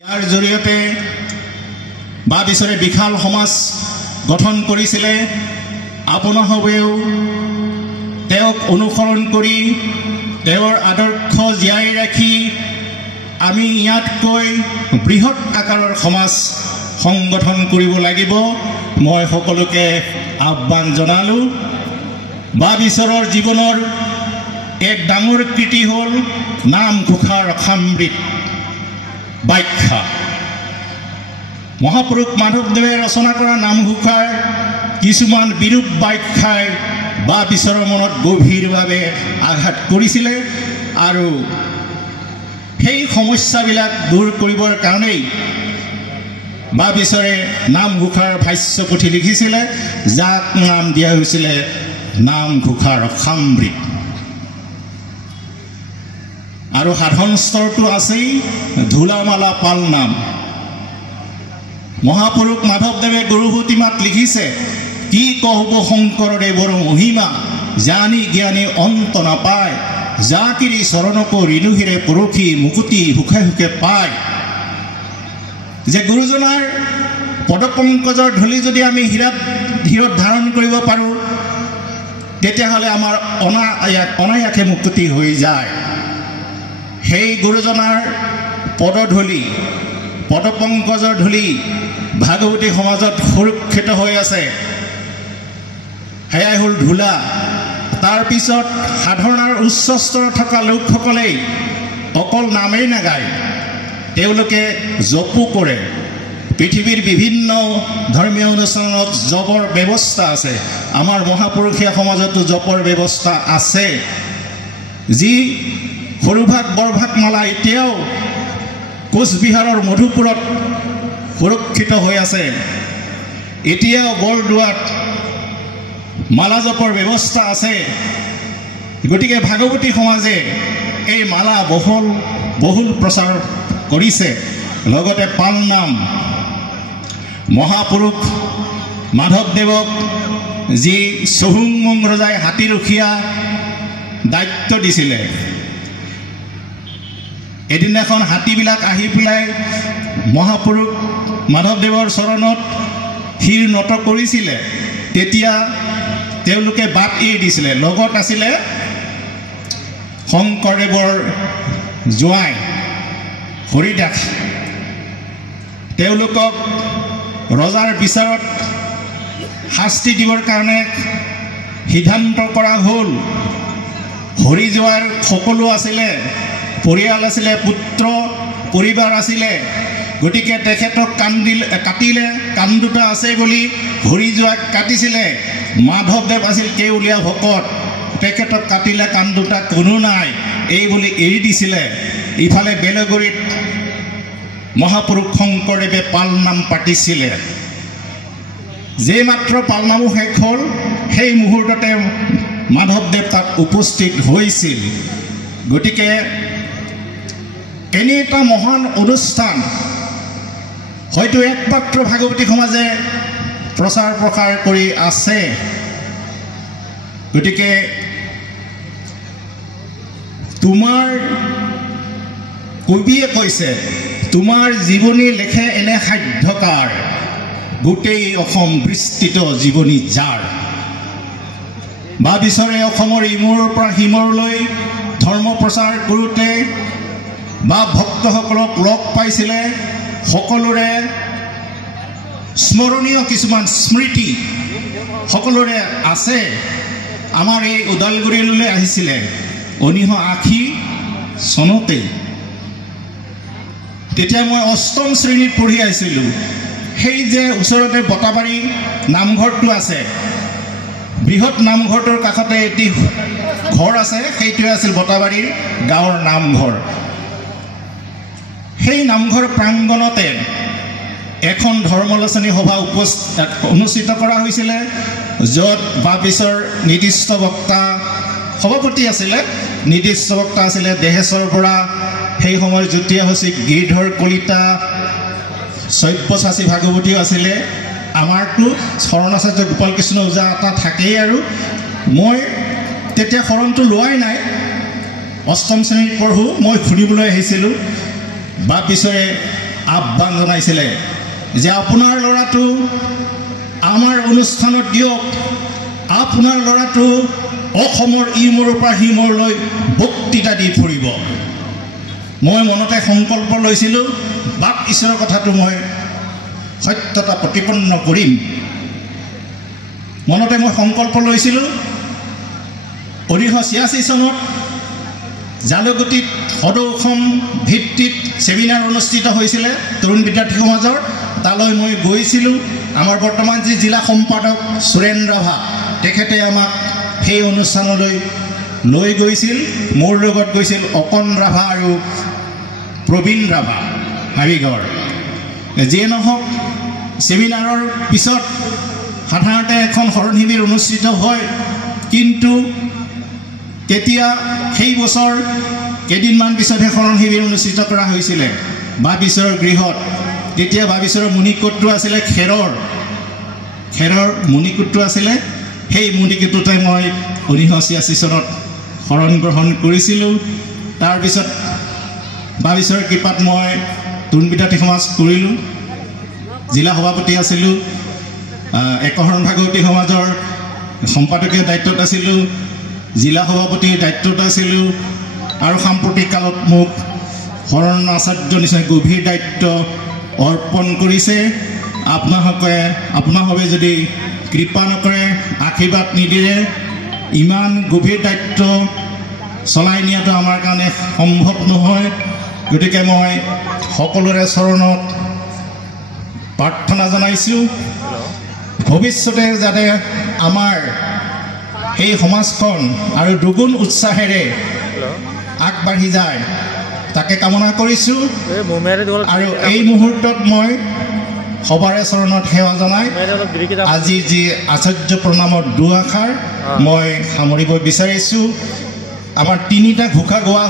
ইয়াৰ জৰিয়তে বা বিচৰে বিশাল সমাজ গঠন কৰিছিলে। আপোনাসবেও তেওঁক অনুসৰণ কৰি তেওঁৰ আদৰ্শ জীয়াই ৰাখি আমি ইয়াতকৈ বৃহৎ আকাৰৰ সমাজ সংগঠন কৰিব লাগিব। মই সকলোকে আহ্বান জনালোঁ। বা বিচৰৰ জীৱনৰ এক ডাঙৰ কৃতি হ'ল নামঘোষাৰ সামৃত ব্যাখ্যা। মহাপুৰুষ মাধৱদেৱে ৰচনা কৰা নামঘোষাৰ কিছুমান বিৰূপ ব্যাখ্যাই বা বিচৰৰ মনত গভীৰভাৱে আঘাত কৰিছিলে আৰু সেই সমস্যাবিলাক দূৰ কৰিবৰ কাৰণেই বা বিচৰে নামঘোষাৰ ভাষ্যপুথি লিখিছিলে, যাক নাম দিয়া হৈছিলে নামঘোষাৰ সামৃত। আৰু সাধন স্তৰটো আছেই ধূলামালা পালনাম। মহাপুৰুষ মাধৱদেৱে গুৰুভূতিমাত লিখিছে, কি কহব শংকৰদেৱৰ মহিমা, জানি জ্ঞানী অন্ত নাপায়, জাকিৰি চৰণক ঋণুহিৰে পৰখি মুকুতি সুখে সুখে পায়। যে গুৰুজনাৰ পদপংকজৰ ধূলি যদি আমি হীৰত ধাৰণ কৰিব পাৰোঁ, তেতিয়াহ'লে আমাৰ অনায়াসে মুকুতি হৈ যায়। সেই গুৰুজনাৰ পদধূলি, পদপংকজৰ ধূলি ভাগৱতী সমাজত সুৰক্ষিত হৈ আছে। সেয়াই হ'ল ধূলা। তাৰপিছত সাধাৰণৰ উচ্চ স্তৰত থকা লোকসকলেই অকল নামেই নাগায়, তেওঁলোকে জপো কৰে। পৃথিৱীৰ বিভিন্ন ধৰ্মীয় অনুষ্ঠানত জপৰ ব্যৱস্থা আছে। আমাৰ মহাপুৰুষীয়া সমাজতো জপৰ ব্যৱস্থা আছে। যি সৰুভাগ বৰভাগ মালা এতিয়াও কোচবিহাৰৰ মধুপুৰত সুৰক্ষিত হৈ আছে। এতিয়াও বৰদোৱাত মালা জপৰ ব্যৱস্থা আছে। গতিকে ভাগৱতী সমাজে এই মালা বহুল প্ৰচাৰ কৰিছে। লগতে পালনাম, মহাপুৰুষ মাধৱদেৱক যি চহুংমুং ৰজাই হাতীৰখীয়া দায়িত্ব দিছিলে, এদিনাখন হাতীবিলাক আহি পেলাই মহাপুৰুষ মাধৱদেৱৰ চৰণত শিৰ নত কৰিছিলে। তেতিয়া তেওঁলোকে বাট এৰি দিছিলে। লগত আছিলে শংকৰদেৱৰ জোঁৱাই হৰিদাস। তেওঁলোকক ৰজাৰ বিচাৰত শাস্তি দিবৰ কাৰণে সিদ্ধান্ত কৰা হ'ল। হৰি জোঁৱাইৰ সকলো আছিলে, পৰিয়াল আছিলে, পুত্ৰ পৰিবাৰ আছিলে। গতিকে তেখেতক কাটিলে, কাণ দুটা আছে বুলি হৰি জোঁৱাইক কাটিছিলে। মাধৱদেৱ আছিল কেউলীয়া ভকত, তেখেতক কাটিলে কাণ দুটা কোনো নাই, এই বুলি এৰি দিছিলে। ইফালে বেলগুৰিত মহাপুৰুষ শংকৰদেৱে পালনাম পাতিছিলে। যে মাত্ৰ পালনামো শেষ হ'ল, সেই মুহূৰ্ততে মাধৱদেৱ তাত উপস্থিত হৈছিল। গতিকে এনে এটা মহান অনুষ্ঠান হয়তো একমাত্ৰ ভাগৱতী সমাজে প্ৰচাৰ প্ৰসাৰ কৰি আছে। গতিকে তোমাৰ কবিয়ে কৈছে, তোমাৰ জীৱনী লেখে এনে সাধ্যকাৰ, গোটেই অসম বিস্তৃত জীৱনী যাৰ। বা বিচৰে অসমৰ ইমূৰৰ পৰা সিমূৰলৈ ধৰ্ম প্ৰচাৰ কৰোঁতে বা ভক্তসকলক লগ পাইছিলে। সকলোৰে স্মৰণীয় কিছুমান স্মৃতি সকলোৰে আছে। আমাৰ এই ওদালগুৰিলৈ আহিছিলে 1980 চনতে। তেতিয়া মই অষ্টম শ্ৰেণীত পঢ়ি আহিছিলোঁ। সেই যে ওচৰতে বটাবাৰী নামঘৰটো আছে, বৃহৎ নামঘৰটোৰ কাষতে এটি ঘৰ আছে, সেইটোৱে আছিল বটাবাৰীৰ গাঁৱৰ নামঘৰ। সেই নামঘৰ প্ৰাংগণতে এখন ধৰ্মালোচনী সভা অনুষ্ঠিত কৰা হৈছিলে, য'ত বাপিছৰ নিৰ্দিষ্ট বক্তা সভাপতি আছিলে, নিৰ্দিষ্ট বক্তা আছিলে দেহেশ্বৰ বৰা, সেই সময়ৰ জ্যোতিয়া সচিব গিৰিধৰ কলিতা, সব্যসাচী ভাগৱতীও আছিলে। আমাৰতো শৰণাচাৰ্য গোপাল কৃষ্ণ ওজা এটা থাকেই। আৰু মই তেতিয়া শৰণটো লোৱাই নাই, অষ্টম শ্ৰেণীত পঢ়োঁ। মই ঘূৰিবলৈ আহিছিলোঁ। বা পিছৰে আহ্বান জনাইছিলে যে আপোনাৰ ল'ৰাটো আমাৰ অনুষ্ঠানত দিয়ক, আপোনাৰ ল'ৰাটো অসমৰ ইমূৰৰ পৰা সিমূৰলৈ বক্তৃতা দি ফুৰিব। মই মনতে সংকল্প লৈছিলোঁ, বাপ ঈশ্বৰৰ কথাটো মই সত্যতা প্ৰতিপন্ন কৰিম। মনতে মই সংকল্প লৈছিলোঁ। 1986 চনত জালুগুটিত সদৌ অসম ভিত্তিত ছেমিনাৰ অনুষ্ঠিত হৈছিলে তৰুণ বিদ্যাৰ্থী সমাজৰ। তালৈ মই গৈছিলোঁ। আমাৰ বৰ্তমান যি জিলা সম্পাদক সুৰেন্দ্ৰ ভা, তেখেতে আমাক সেই অনুষ্ঠানলৈ লৈ গৈছিল। মোৰ লগত গৈছিল অকণ ৰাভা আৰু প্ৰবীণ ৰাভা হাবিগড়। যিয়ে নহওক, ছেমিনাৰৰ পিছত সাধাৰণতে এখন শৰণ শিবিৰ অনুষ্ঠিত হয়, কিন্তু তেতিয়া সেই বছৰ কেইদিনমান পিছতহে শৰণ শিবিৰ অনুষ্ঠিত কৰা হৈছিলে বাবিশ্বৰৰ গৃহত। তেতিয়া বাবিশ্বৰৰ মণিকূটটো আছিলে খেৰৰ মণিকূটটো আছিলে। সেই মণিকূটতে মই 1986 চনত শৰণ গ্ৰহণ কৰিছিলোঁ। তাৰপিছত বাবিশ্বৰৰ কৃপাত মই তৰুণ বিদ্যাৰ্থী সমাজ কৰিলোঁ, জিলা সভাপতি আছিলোঁ, একশৰণ ভাগৱতী সমাজৰ সম্পাদকীয় দায়িত্বত আছিলোঁ, জিলা সভাপতিৰ দায়িত্বত আছিলোঁ, আৰু সাম্প্ৰতিক কালত মোক শৰণ আচাৰ্য নিচিনা গভীৰ দায়িত্ব অৰ্পণ কৰিছে। আপোনালোকে যদি কৃপা নকৰে, আশীৰ্বাদ নিদিয়ে, ইমান গভীৰ দায়িত্ব চলাই নিয়াটো আমাৰ কাৰণে সম্ভৱ নহয়। গতিকে মই সকলোৰে চৰণত প্ৰাৰ্থনা জনাইছোঁ, ভৱিষ্যতে যাতে আমাৰ এই সমাজখন আৰু দুগুণ উৎসাহেৰে আগবাঢ়ি যায় তাকে কামনা কৰিছোঁ। আৰু এই মুহূৰ্তত মই সবাৰে চৰণত সেৱা জনাই আজি যি আচাৰ্য প্ৰণামৰ দুআষাৰ মই সামৰিব বিচাৰিছোঁ। আমাৰ 3টা ঘোষা গোৱা